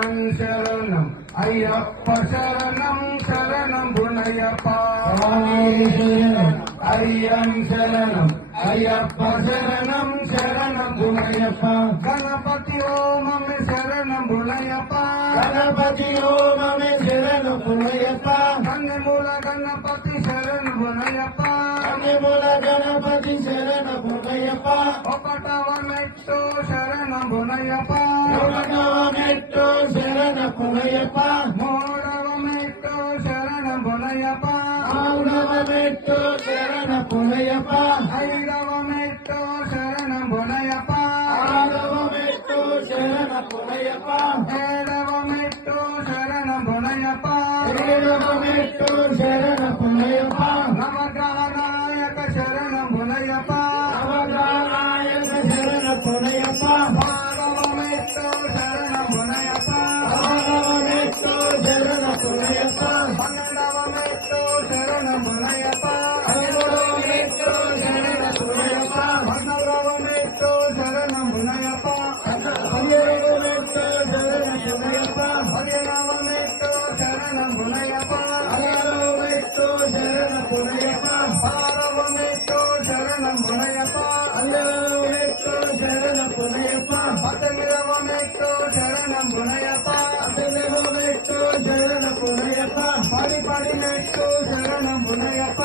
శరణం అయ్యప్ప శరణం శరణం గుణయ్యప్ప అయ్యం శరణం అయ్యప్ప శరణం శరణం గుణయ్యప్ప గణపతి ఓం శరణం గుణయ్యప్ప గణపతి ఓం శరణం గుణయ్యప్ప కన్నెమూల గణపతి శరణం గుణయ్యప్ప కన్నెమూల గణపతి శరణం గుణయ్యప్ప ఒకటవ మెట్టు శరణం గుణయ్యప్ప ఒకటవ మెట్టు శరణం గుణయ్యప్ప మూడవ మెట్టు శరణం గుణయ్యప్ప మూడవ మెట్టు శరణం గుణయ్యప్ప ఐదవ మెట్టు శరణం గుణయ్యప్ప ఆరవ మెట్టు శరణం గుణయ్యప్ప ఏడవ మెట్టు శరణం గుణయ్యప్ప ఏడవ మెట్టు శరణం గుణయ్యప్ప నవగ్రహ నాయక శరణం గుణయ్యప్ప నవగ్రహ నాయక శరణం గుణయ్యప్ప భాగవ మెట్టు శరణం గుణయ్యప్ప భాగవ మెట్టు శరణం గుణయ్యప్ప పన్నెండవ మెట్టు శరణం గుణయ్యప్ప పన్నెండవ మెట్టు శరణం గుణయ్యప్ప పన్నెండవ మెట్టు శరణం గుణయ్యప్ప పదిహేడవ మెట్టు శరణం గుణయ్యప్ప పదిహేడవ మెట్టు శరణం గుణయ్యప్ప పదహారవ మెట్టు శరణం గుణయ్యప్ప పదహారవ మెట్టు శరణం గుణయ్యప్ప పదిహేడవ మెట్టు శరణం గుణయ్యప్ప పద్దెనిమిదవ మెట్టు శరణం గుణయ్యప్ప పద్దెనిమిదవ మెట్టు శరణం గుణయ్యప్ప పడి మెట్టు శరణం గుణయ్యప్ప